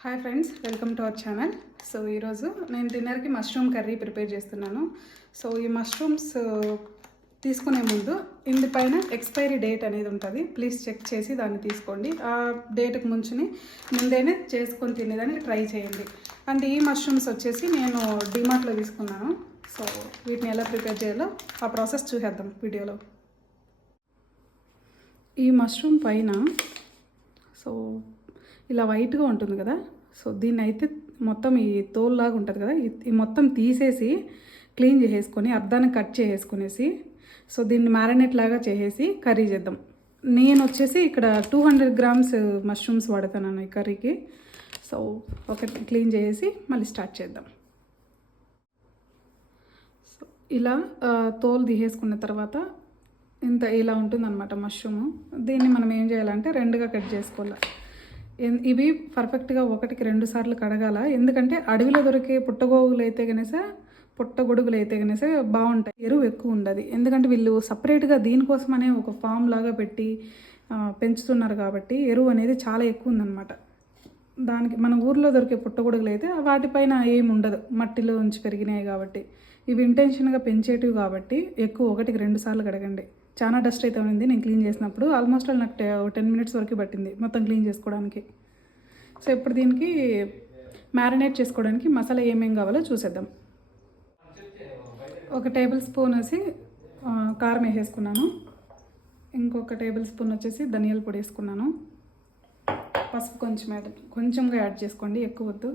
Hi friends, welcome to our channel. So ఈరోజు నేను డిన్నర్కి మష్రూమ్ కర్రీ ప్రిపేర్ చేస్తున్నాను. సో ఈ మష్రూమ్స్ తీసుకునే ముందు ఇందుపైన ఎక్స్పైరీ డేట్ అనేది ఉంటుంది. ప్లీజ్ చెక్ చేసి దాన్ని తీసుకోండి. ఆ డేట్కి ముందైనా చేసుకొని తినేదానికి ట్రై చేయండి. అండ్ ఈ మష్రూమ్స్ వచ్చేసి నేను డిమార్ట్లో తీసుకున్నాను. సో వీటిని ఎలా ప్రిపేర్ చేయాలో ఆ ప్రాసెస్ చూసేద్దాం వీడియోలో. ఈ మష్రూమ్ పైన సో ఇలా వైట్గా ఉంటుంది కదా, సో దీన్ని అయితే మొత్తం ఈ తోలులాగా ఉంటుంది కదా, ఈ మొత్తం తీసేసి క్లీన్ చేసేసుకొని అర్ధాన్ని కట్ చేసేసుకునేసి సో దీన్ని మ్యారినేట్ లాగా చేసేసి కర్రీ చేద్దాం. నేను వచ్చేసి ఇక్కడ 200 grams మష్రూమ్స్ వాడతాను ఈ కర్రీకి. సో ఒకటి క్లీన్ చేసేసి మళ్ళీ స్టార్ట్ చేద్దాం. సో ఇలా తోలు తీసేసుకున్న తర్వాత ఇలా ఉంటుందన్నమాట మష్రూము. దీన్ని మనం ఏం చేయాలంటే రెండుగా కట్ చేసుకోవాలి. ఇవి పర్ఫెక్ట్గా 1కి 2 సార్లు కడగాల. ఎందుకంటే అడవిలో దొరికే పుట్టగొడుగులు అయితే కనుక బాగుంటాయి. ఎరువు ఎక్కువ ఉండదు. ఎందుకంటే వీళ్ళు సపరేట్గా దీనికోసమనే ఒక ఫామ్ లాగా పెట్టి పెంచుతున్నారు కాబట్టి ఎరువు అనేది చాలా ఎక్కువ ఉందన్నమాట. దానికి మన ఊర్లో దొరికే పుట్టగొడుగులు అయితే వాటిపైన ఏమి ఉండదు, మట్టిలో ఉంచి పెరిగినాయి కాబట్టి. ఇవి ఇంటెన్షన్గా పెంచేటివి కాబట్టి ఎక్కువ 1కి 2 సార్లు కడగండి. చాలా డస్ట్ అయితే ఉంది నేను క్లీన్ చేసినప్పుడు. ఆల్మోస్ట్ నాకు 10 minutes వరకు పట్టింది మొత్తం క్లీన్ చేసుకోవడానికి. సో ఇప్పుడు దీనికి మ్యారినేట్ చేసుకోవడానికి మసాలా ఏమేం కావాలో చూసేద్దాం. 1 టేబుల్ స్పూన్ వేసి కారం వేసేసుకున్నాను. ఇంకొక టేబుల్ స్పూన్ వచ్చేసి ధనియాల పొడి వేసుకున్నాను. పసుపు కొంచెంగా యాడ్ చేసుకోండి, ఎక్కువ వద్దు.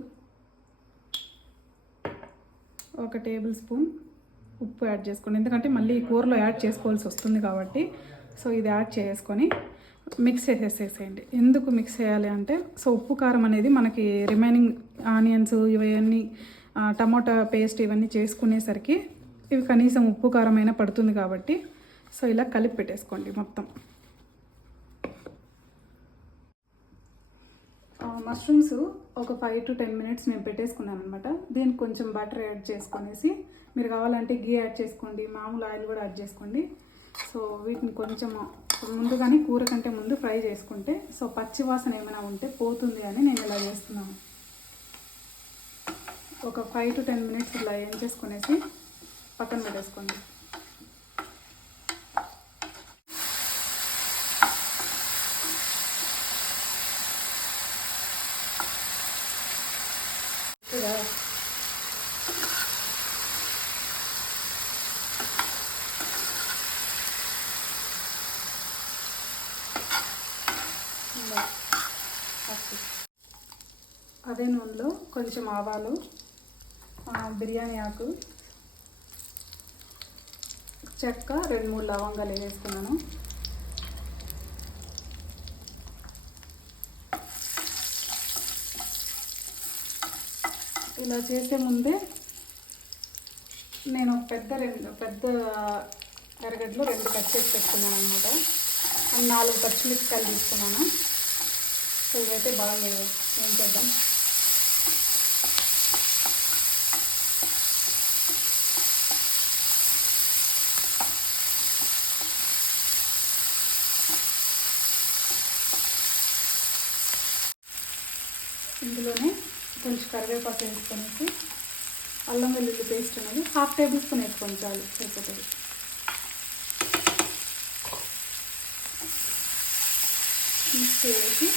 1 టేబుల్ స్పూన్ ఉప్పు యాడ్ చేసుకోండి, ఎందుకంటే మళ్ళీ కూరలో యాడ్ చేసుకోవాల్సి వస్తుంది కాబట్టి. సో ఇది యాడ్ చేసుకొని మిక్స్ చేసేసేయండి. ఎందుకు మిక్స్ చేయాలి అంటే సో ఉప్పు కారం అనేది మనకి రిమైనింగ్ ఆనియన్స్ ఇవన్నీ టమాటా పేస్ట్ ఇవన్నీ చేసుకునేసరికి ఇవి కనీసం ఉప్పు కారం అయినా పడుతుంది కాబట్టి సో ఇలా కలిపి పెట్టేసుకోండి మొత్తం. మష్రూమ్స్ ఒక 5 to 10 minutes నేను పెట్టేసుకున్నాను అనమాట. దీనికి కొంచెం బటర్ యాడ్ చేసుకునేసి, మీరు కావాలంటే గీ యాడ్ చేసుకోండి, మామూలు ఆయిల్ కూడా యాడ్ చేసుకోండి. సో వీటిని కొంచెం ముందుగానే కూర కంటే ముందు ఫ్రై చేసుకుంటే సో పచ్చి వాసన ఏమైనా ఉంటే పోతుంది అని నేను ఇలా చేస్తున్నాను. ఒక 5 to 10 minutes ఇలా ఏం చేసుకునేసి పక్కన పెట్టేసుకోండి. అదే నూనెలో కొంచెం ఆవాలు, బిర్యానీ ఆకు, చెక్క, 2-3 లవంగాలు వేసుకున్నాను. ఇలా చేసే ముందే నేను పెద్ద ఎర్రగడ్డలు 2 కట్ చేసి పెట్టుకున్నాను అనమాట. 4 పచ్చిమిరపకాయలు తీసుకున్నాను. సో ఇవైతే బాగా ఏం చేద్దాం. ఇందులోనే కొంచెం కరివేపాకు వేసుకొనేసి అల్లం వెల్లుల్లి పేస్ట్ అనేది 1/2 టేబుల్ స్పూన్ వేసుకొని చాలు, సరిపోతుంది. మిక్స్ చేసి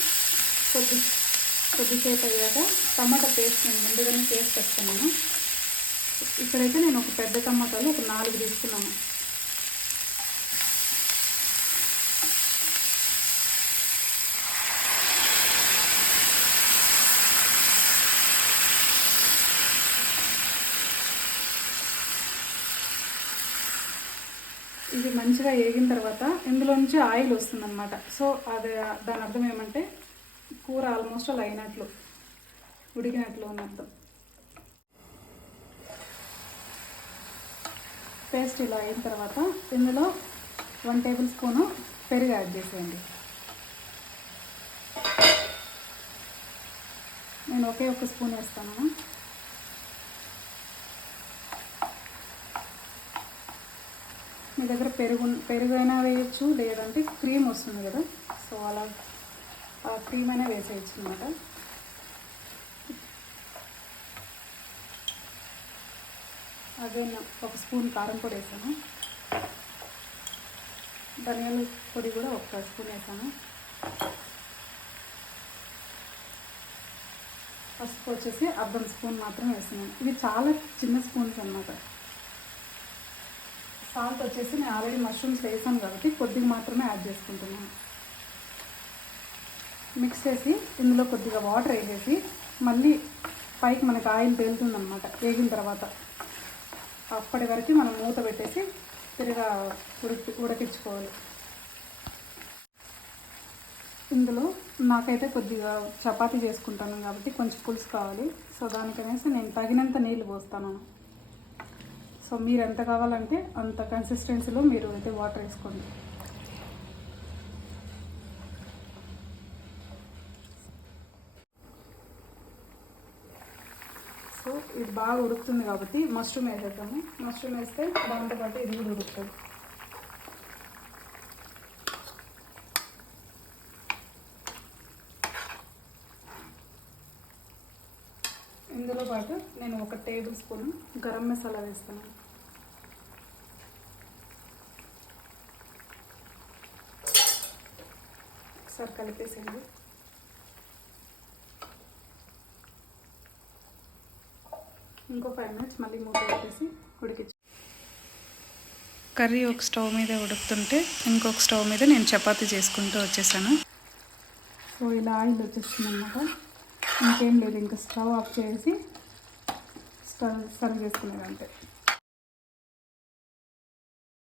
కొద్దిసేపు అయ్యాక టమాటా పేస్ట్ నేను ముందుగానే చేసి పెట్టుకున్నాను. ఇక్కడైతే నేను ఒక పెద్ద టమాటాలు ఒక 4 తీసుకున్నాను. ఇది మంచిగా వేగిన తర్వాత ఇందులో నుంచి ఆయిల్ వస్తుందన్నమాట. సో దాని అర్థం ఏమంటే కూర ఆల్మోస్ట్ అలా అయినట్లు, ఉడికినట్లు అని అర్థం. పేస్ట్ ఇలా అయిన తర్వాత ఇందులో 1 టేబుల్ స్పూను పెరుగు యాడ్ చేసేయండి. నేను ఒకే 1 స్పూన్ వేస్తాను. మీ దగ్గర పెరుగు అయినా వేయచ్చు, లేదంటే క్రీమ్ వస్తుంది కదా, సో అలా క్రీమ్ అయినా వేసేయచ్చు అనమాట. అగైన్ ఒక స్పూన్ కారం పొడి వేసాను, ధనియాల పొడి కూడా ఒక స్పూన్ వేసాను, పసుపు వచ్చేసి అర్ధం స్పూన్ మాత్రం వేస్తున్నాను. ఇవి చాలా చిన్న స్పూన్స్ అన్నమాట. సాల్ట్ వచ్చేసి నేను ఆల్రెడీ మష్రూమ్స్ వేసాను కాబట్టి కొద్దిగా మాత్రమే యాడ్ చేసుకుంటున్నాను. మిక్స్ చేసి ఇందులో కొద్దిగా వాటర్ వేసేసి మళ్ళీ పైకి మనకి ఆయిల్ తేలుతుందన్నమాట వేగిన తర్వాత. అప్పటి వరకు మనం మూత పెట్టేసి తిరిగా ఉడికించుకోవాలి. ఇందులో నాకైతే కొద్దిగా చపాతీ చేసుకుంటాను కాబట్టి కొంచెం పులుసు కావాలి. సో దానికనేసి నేను తగినంత నీళ్ళు పోస్తాను. సో మీరు ఎంత కావాలంటే అంత కన్సిస్టెన్సీలో మీరు అయితే వాటర్ వేసుకోండి. సో ఇది బాగా ఉడుకుతుంది కాబట్టి మష్రూమ్ వేసేద్దాము. మష్రూమ్ వేస్తే దాంతోపాటు ఇది కూడా ఉడుకుతుంది. ఇందులో పాటు నేను 1 టేబుల్ స్పూన్ గరం మసాలా వేస్తాను. ఒకసారి కలిపేసేయండి. ఇంకో 5 మినిట్స్ మళ్ళీ మూత పెట్టేసి ఉడికించు. కర్రీ ఒక స్టవ్ మీద ఉడుకుతుంటే ఇంకొక స్టవ్ మీద నేను చపాతీ చేసుకుంటూ వచ్చేసాను. సో ఇలా ఆయిల్ వచ్చేస్తుంది అన్నమాట. ఇంకేం లేదు, ఇంకా స్టవ్ ఆఫ్ చేసి సర్వ్ చేసుకునేది అంతే.